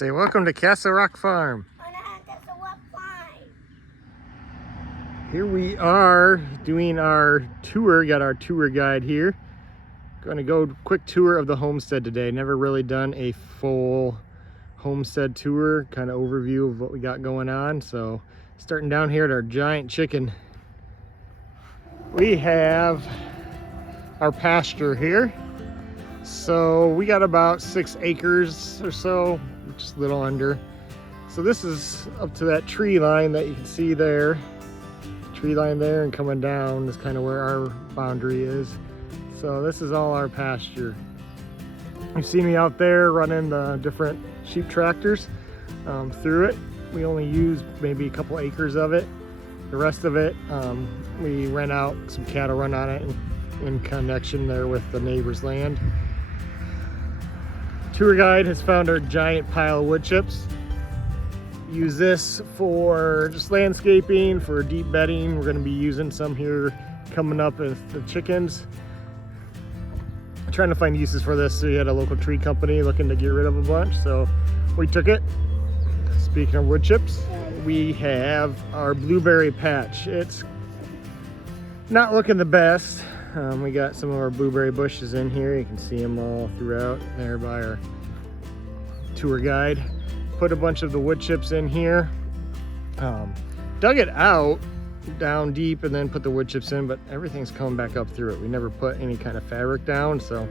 Say welcome to Castle Rock Farm. Here we are doing our tour. Got our tour guide here. Gonna go quick tour of the homestead today. Never really done a full homestead tour, kind of overview of what we got going on. So starting down here at our giant chicken. We have our pasture here. So we got about 6 acres or so, just a little under. So this is up to that tree line that you can see there. Tree line there, and coming down is kind of where our boundary is. So this is all our pasture. You see me out there running the different sheep tractors through it. We only use maybe a couple acres of it. The rest of it, we rent out, some cattle run on it in connection there with the neighbor's land. Tour guide has found our giant pile of wood chips. Use this for just landscaping, for deep bedding. We're going to be using some here coming up with the chickens. I'm trying to find uses for this. So we had a local tree company looking to get rid of a bunch, so we took it. Speaking of wood chips, we have our blueberry patch. It's not looking the best. We got some of our blueberry bushes in here. You can see them all throughout there by our tour guide. Put a bunch of the wood chips in here. Dug it out down deep and then put the wood chips in, but everything's coming back up through it. We never put any kind of fabric down, so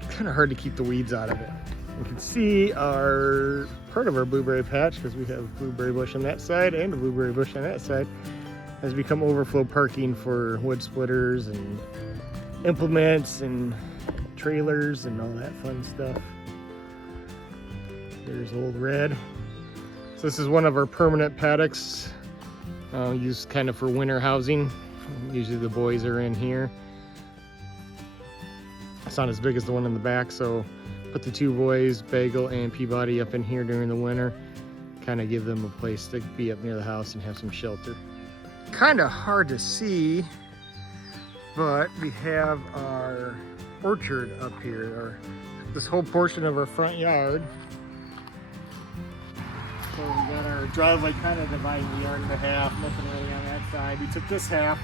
it's kind of hard to keep the weeds out of it. You can see our part of our blueberry patch, because we have blueberry bush on that side and a blueberry bush on that side, has become overflow parking for wood splitters and implements and trailers and all that fun stuff. There's Old Red. So this is one of our permanent paddocks, used kind of for winter housing. Usually the boys are in here. It's not as big as the one in the back, so put the 2 boys, Bagel and Peabody, up in here during the winter. Kind of give them a place to be up near the house and have some shelter. Kind of hard to see, but we have our orchard up here, or this whole portion of our front yard. So we got our driveway kind of dividing the yard into half, nothing really on that side. We took this half,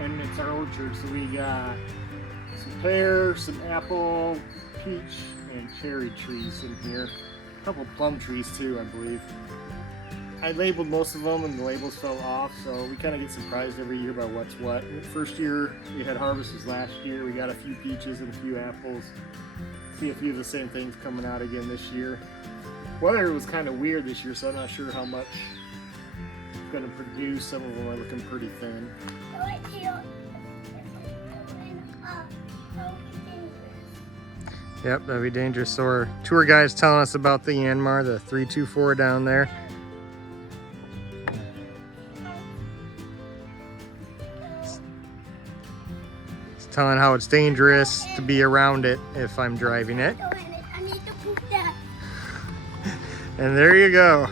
and it's our orchard. So we got some pear, some apple, peach, and cherry trees in here. A couple plum trees too, I believe. I labeled most of them and the labels fell off, so we kind of get surprised every year by what's what. The first year we had harvest was last year. We got a few peaches and a few apples. See a few of the same things coming out again this year. Weather was kind of weird this year, so I'm not sure how much it's going to produce. Some of them are looking pretty thin. Yep, that'd be dangerous. So our tour guide's telling us about the Yanmar, the 324 down there. It's telling how it's dangerous to be around it if I'm driving it. And there you go.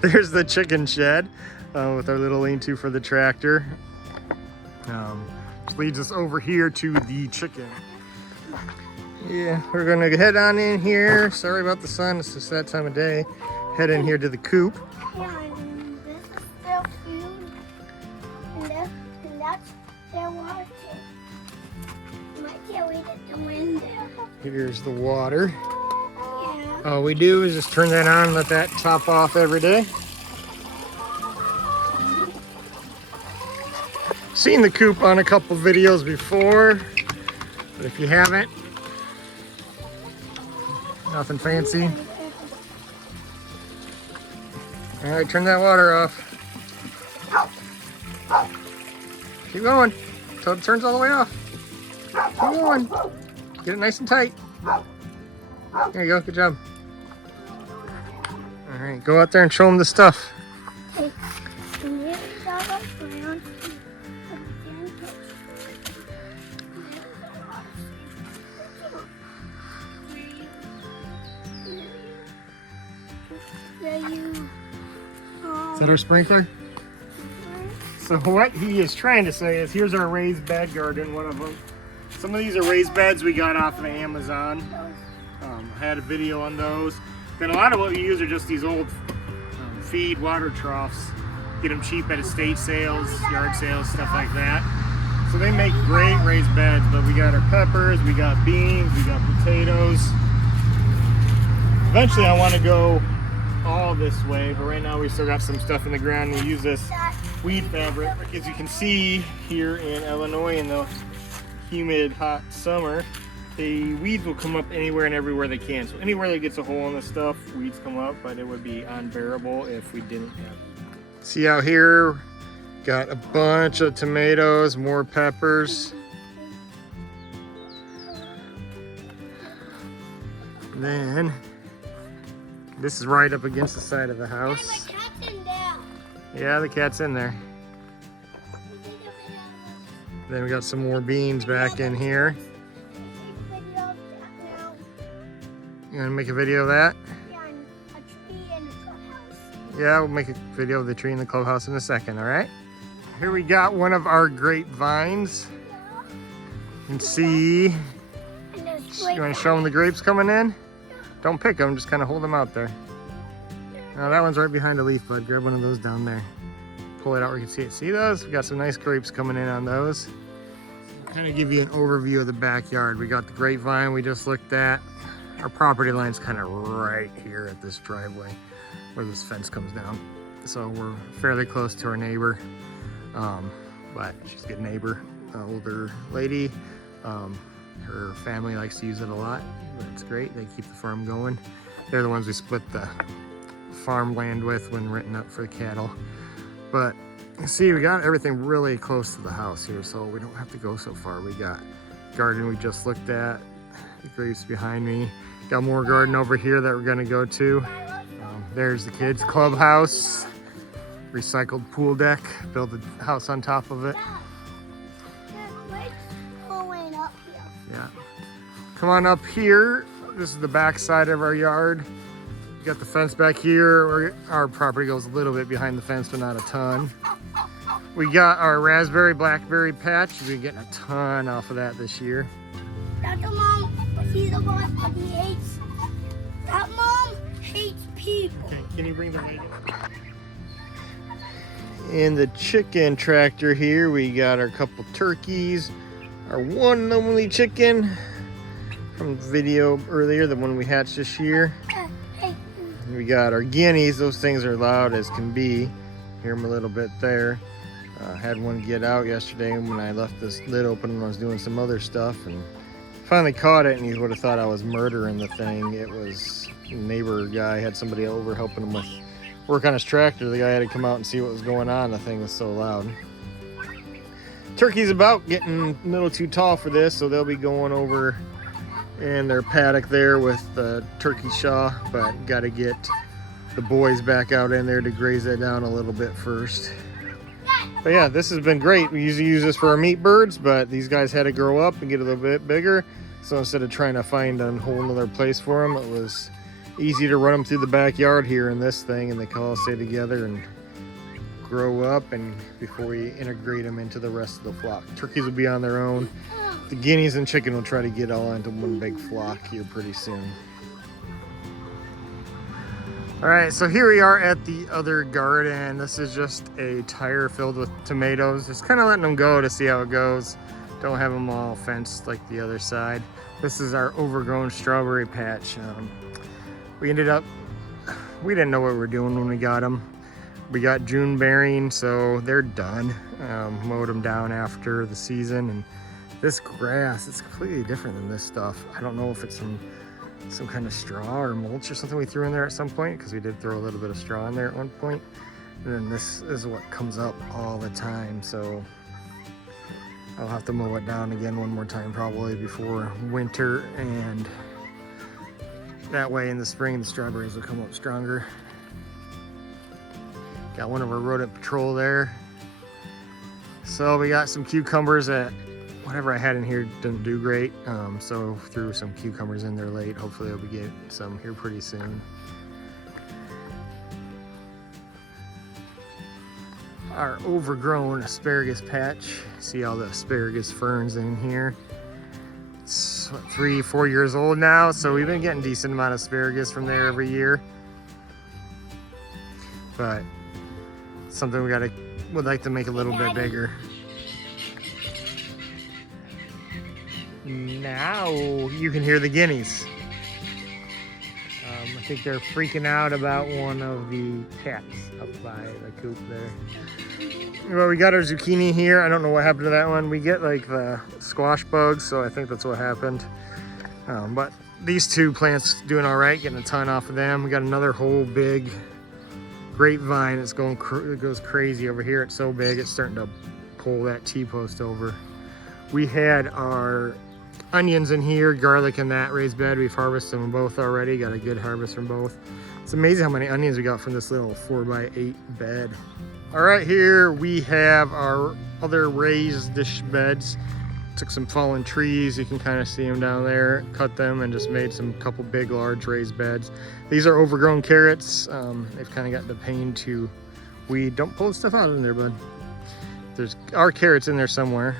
There's the chicken shed with our little lean-to for the tractor. Which leads us over here to the chicken. Yeah, we're gonna head on in here. Sorry about the sun, it's just that time of day. Head in here to the coop. Yeah, and this is their food. And that's their water. Might get wait at the window. Here's the water. All we do is just turn that on and let that top off every day. Seen the coop on a couple videos before, but if you haven't, nothing fancy. All right, turn that water off. Keep going until it turns all the way off. Keep going. Get it nice and tight. There you go, good job. All right, go out there and show them the stuff. Is that our sprinkler? So what he is trying to say is, here's our raised bed garden, one of them. Some of these are raised beds we got off of Amazon. I had a video on those. Then a lot of what we use are just these old feed water troughs. Get them cheap at estate sales, yard sales, stuff like that. So they make great raised beds, but we got our peppers, we got beans, we got potatoes. Eventually I want to go all this way, but right now we still got some stuff in the ground. We use this weed fabric. As you can see here in Illinois in the humid, hot summer, the weeds will come up anywhere and everywhere they can. So anywhere that gets a hole in the stuff, weeds come up, but it would be unbearable if we didn't have it. See out here, got a bunch of tomatoes, more peppers. Then, this is right up against the side of the house. Hey, my cat's in there. Yeah, the cat's in there. Then we got some more beans back in here. You gonna make a video of that? Yeah, a tree in the clubhouse. Yeah, we'll make a video of the tree in the clubhouse in a second, all right? Here we got one of our grapevines. You can see, you wanna show them the grapes coming in? Don't pick them, just kind of hold them out there. Now that one's right behind a leaf bud. Grab one of those down there. Pull it out where you can see it. See those? We got some nice grapes coming in on those. Kind of give you an overview of the backyard. We got the grapevine we just looked at. Our property line's kind of right here at this driveway where this fence comes down. So we're fairly close to our neighbor. But she's a good neighbor, older lady. Her family likes to use it a lot, but it's great. They keep the farm going. They're the ones we split the farmland with when renting out for the cattle. But you see, we got everything really close to the house here, so we don't have to go so far. We got garden we just looked at, the grapes behind me. Got more garden over here that we're gonna go to. There's the kids' clubhouse, recycled pool deck, build a house on top of it. Yeah. Come on up here. This is the back side of our yard. We got the fence back here. Our property goes a little bit behind the fence, but not a ton. We got our raspberry, blackberry patch. We've been getting a ton off of that this year. That's the mom, but he's the one that he hates. That mom hates people. Okay, can you bring the light in? In the chicken tractor here, we got our couple turkeys. Our one and only chicken from the video earlier, the one we hatched this year. We got our guineas. Those things are loud as can be. Hear them a little bit there. Had one get out yesterday when I left this lid open when I was doing some other stuff, and finally caught it, and you would have thought I was murdering the thing. It was a neighbor guy had somebody over helping him with work on his tractor. The guy had to come out and see what was going on. The thing was so loud. Turkey's about getting a little too tall for this, so they'll be going over in their paddock there with the turkey shaw, but got to get the boys back out in there to graze that down a little bit first. But yeah, this has been great. We usually use this for our meat birds, but these guys had to grow up and get a little bit bigger. So instead of trying to find a whole another place for them, it was easy to run them through the backyard here in this thing, and they can all stay together and grow up, and before we integrate them into the rest of the flock. Turkeys will be on their own. The guineas and chicken will try to get all into one big flock here pretty soon. All right, so here we are at the other garden. This is just a tire filled with tomatoes. Just kind of letting them go to see how it goes. Don't have them all fenced like the other side. This is our overgrown strawberry patch. We didn't know what we were doing when we got them. We got June bearing, so they're done. Mowed them down after the season, and this grass, it's completely different than this stuff. I don't know if it's some kind of straw or mulch or something we threw in there at some point, because we did throw a little bit of straw in there at one point. And then this is what comes up all the time, so I'll have to mow it down again one more time probably before winter, and that way in the spring the strawberries will come up stronger. Got one of our rodent patrol there. So we got some cucumbers that whatever I had in here didn't do great. So threw some cucumbers in there late. Hopefully I'll be getting some here pretty soon. Our overgrown asparagus patch. See all the asparagus ferns in here. It's what, 3-4 years old now, so we've been getting a decent amount of asparagus from there every year. But something would like to make a little bit bigger. Now you can hear the guineas. I think they're freaking out about one of the cats up by the coop there. Well, we got our zucchini here. I don't know what happened to that one. We get like the squash bugs, so I think that's what happened. But these two plants doing all right, getting a ton off of them. We got another whole big grapevine that's it goes crazy over here. It's so big, it's starting to pull that T-post over. We had our onions in here, garlic in that raised bed. We've harvested them both already, got a good harvest from both. It's amazing how many onions we got from this little 4x8 bed. All right, here we have our other raised dish beds. Took some fallen trees, you can kind of see them down there, cut them and just made some couple big large raised beds. These are overgrown carrots. They've kind of got the pain to weed. Don't pull the stuff out in there, bud. There's our carrots in there somewhere.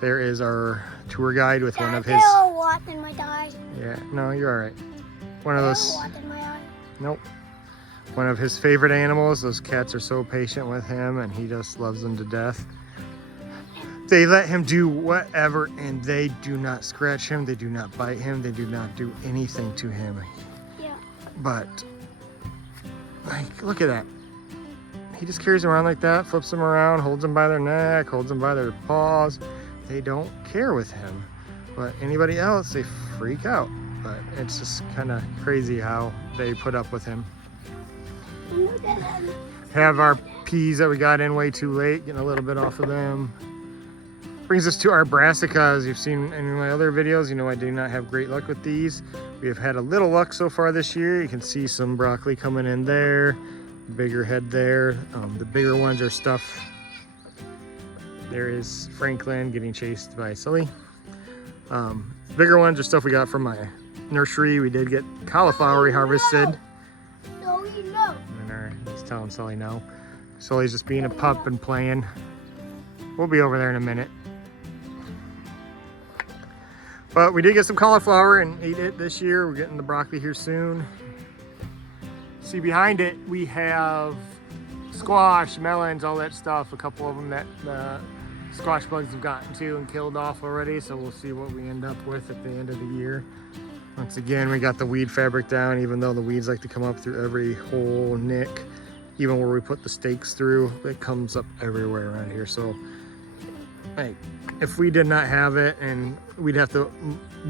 There is our tour guide with one of his. Watching my eye. Yeah, no, you're all right. One of those. Watching my eye. Nope. One of his favorite animals. Those cats are so patient with him, and he just loves them to death. They let him do whatever, and they do not scratch him. They do not bite him. They do not do anything to him. Yeah. But, like, look at that. He just carries them around like that, flips them around, holds them by their neck, holds them by their paws. They don't care with him. But anybody else, they freak out. But it's just kind of crazy how they put up with him. Look at them. Have our peas that we got in way too late, getting a little bit off of them. Brings us to our brassicas. You've seen in my other videos, you know I do not have great luck with these. We have had a little luck so far this year. You can see some broccoli coming in there, bigger head there. The bigger ones are stuff. There is Franklin getting chased by Sully. Bigger ones are stuff we got from my nursery. We did get cauliflower we harvested. So you know. And he's telling Sully no. Sully's just being a pup and playing. We'll be over there in a minute. But we did get some cauliflower and ate it this year. We're getting the broccoli here soon. See behind it, we have squash, melons, all that stuff. A couple of them that the squash bugs have gotten to and killed off already. So we'll see what we end up with at the end of the year. Once again, we got the weed fabric down, even though the weeds like to come up through every hole, nick. Even where we put the stakes through, it comes up everywhere around here. So, like, if we did not have it, and we'd have to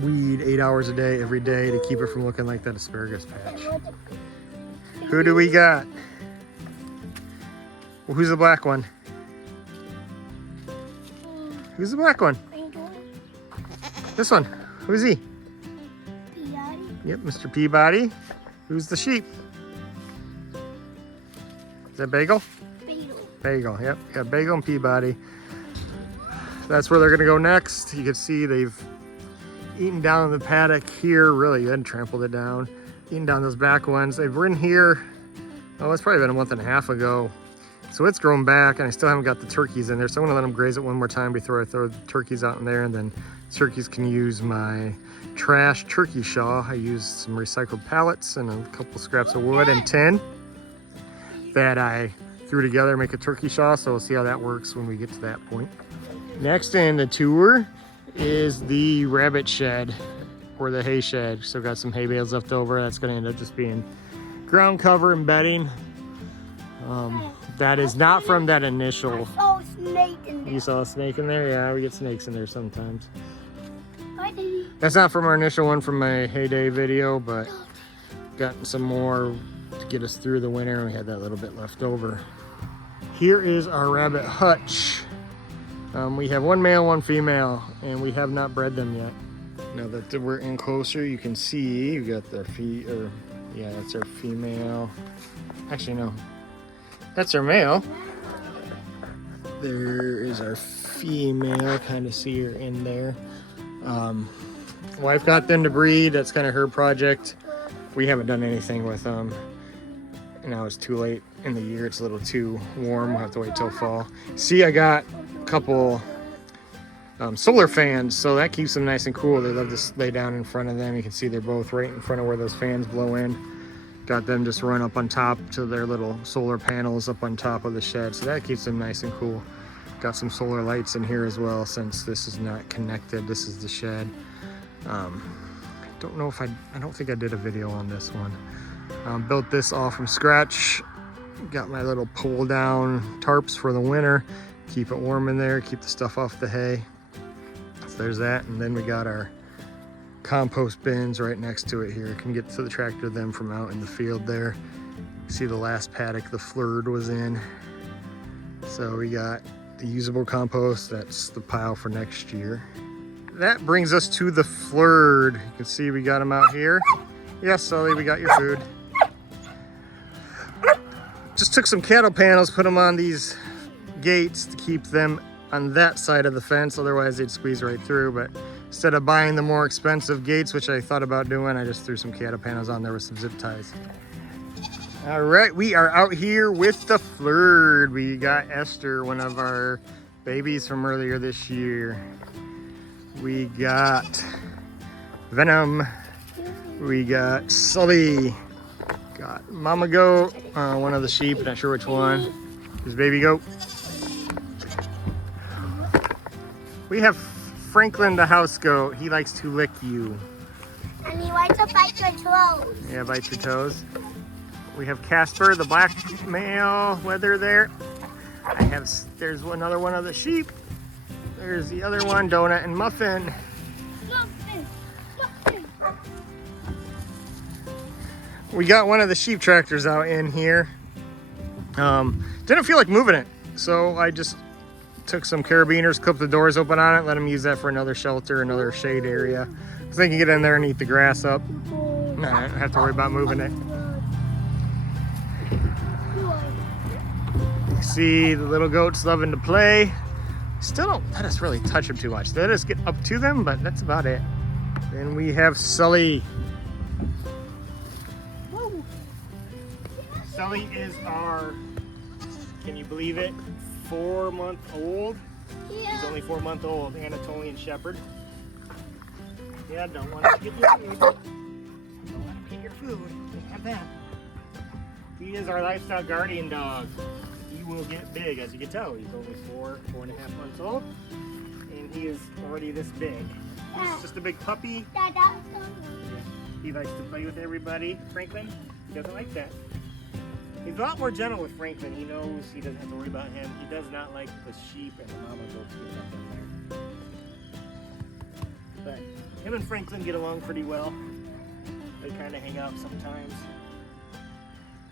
weed 8 hours a day every day to keep it from looking like that asparagus patch. Who do we got? Well, who's the black one? Who's the black one? This one. Who's he? Peabody. Yep, Mr. Peabody. Who's the sheep? Is that Bagel? Beetle. Bagel, yep. Got Bagel and Peabody. That's where they're gonna go next. You can see they've eaten down the paddock here, really good, trampled it down. Eating down those back ones. They've been here, oh, it's probably been a month and a half ago. So it's grown back, and I still haven't got the turkeys in there. So I'm gonna let them graze it one more time before I throw the turkeys out in there, and then turkeys can use my trash turkey shaw. I used some recycled pallets and a couple scraps of wood and tin that I threw together to make a turkey shaw. So we'll see how that works when we get to that point. Next in the tour is the rabbit shed, or the hay shed. So got some hay bales left over. That's gonna end up just being ground cover and bedding. That is not from that initial. I saw a snake in there. You saw a snake in there? Yeah, we get snakes in there sometimes. Why did he? That's not from our initial one from my heyday video, but gotten some more to get us through the winter. We had that little bit left over. Here is our rabbit hutch. We have one male, one female, and we have not bred them yet. Now that we're in closer, you can see you got their feet, or yeah, that's our female. Actually, no, that's our male. There is our female, kind of see her in there. Wife got them to breed. That's kind of her project. We haven't done anything with them. Now it's too late in the year. It's a little too warm. We'll have to wait till fall. See, I got a couple solar fans, so that keeps them nice and cool. They love to lay down in front of them. You can see they're both right in front of where those fans blow in. Got them just run up on top to their little solar panels up on top of the shed, so that keeps them nice and cool. Got some solar lights in here as well, since this is not connected. This is the shed. Don't know if I don't think I did a video on this one. Built this all from scratch. Got my little pull down tarps for the winter. Keep it warm in there, keep the stuff off the hay. So there's that, and then we got our compost bins right next to it here. Can get to the tractor them from out in the field there. See the last paddock the flurd was in. So we got the usable compost, that's the pile for next year. That brings us to the flurd. You can see we got them out here. Yes, Sully, we got your food. Just took some cattle panels, put them on these gates to keep them on that side of the fence, otherwise they'd squeeze right through. But instead of buying the more expensive gates, which I thought about doing, I just threw some cattle panels on there with some zip ties. All right, we are out here with the flurd. We got Esther, one of our babies from earlier this year. We got Venom. We got Sully. Got Mama Goat, one of the sheep, not sure which one. There's Baby Goat. We have Franklin the house goat. He likes to lick you. And he likes to bite your toes. Yeah, bite your toes. We have Casper, the black male wether there. There's another one of the sheep. There's the other one, Donut and Muffin. Muffin. We got one of the sheep tractors out in here. Didn't feel like moving it, so I just took some carabiners, clipped the doors open on it, let them use that for another shelter, another shade area. So they can get in there and eat the grass up. No, I don't have to worry about moving it. See the little goats loving to play. Still don't let us really touch them too much. They let us get up to them, but that's about it. Then we have Sully. Sully is our, can you believe it, 4-month-old. Yeah. He's only 4-month-old Anatolian Shepherd. Yeah, don't want to get your food. Don't want to get your food. Can't have that. He is our livestock guardian dog. He will get big, as you can tell. He's only 4.5 months old, and he is already this big. He's just a big puppy. Dada. He likes to play with everybody. Franklin, he doesn't like that. He's a lot more gentle with Franklin. He knows he doesn't have to worry about him. He does not like the sheep and the mama goats getting up in there. But him and Franklin get along pretty well. They kind of hang out sometimes.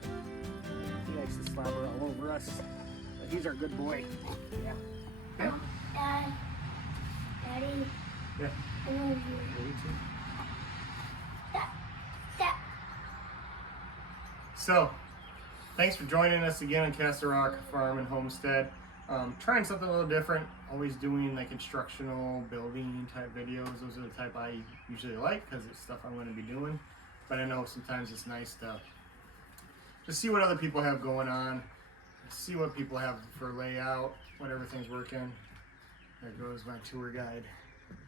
He likes to slobber all over us. But he's our good boy. Yeah. Daddy. Yeah. I love you. So, thanks for joining us again on Castle Rock Farm and Homestead. Trying something a little different. Always doing like instructional building type videos. Those are the type I usually like because it's stuff I'm going to be doing. But I know sometimes it's nice to just see what other people have going on. See what people have for layout, what everything's working. There goes my tour guide.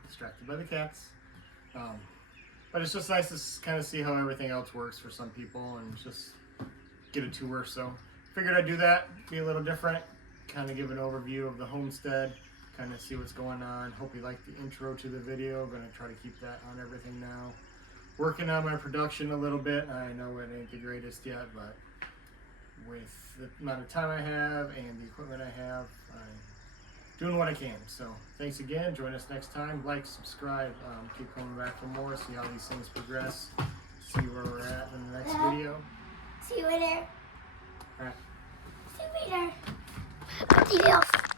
Distracted by the cats. But it's just nice to kind of see how everything else works for some people and just get a tour. So figured I'd do that, be a little different, kind of give an overview of the homestead, kind of see what's going on. Hope you liked the intro to the video. I'm going to try to keep that on everything now. Working on my production a little bit. I know it ain't the greatest yet, but with the amount of time I have and the equipment I have, I'm doing what I can. So thanks again. Join us next time. Like, subscribe, keep coming back for more, see how these things progress, see where we're at in the next video. See you later. All right. See you later. Adios.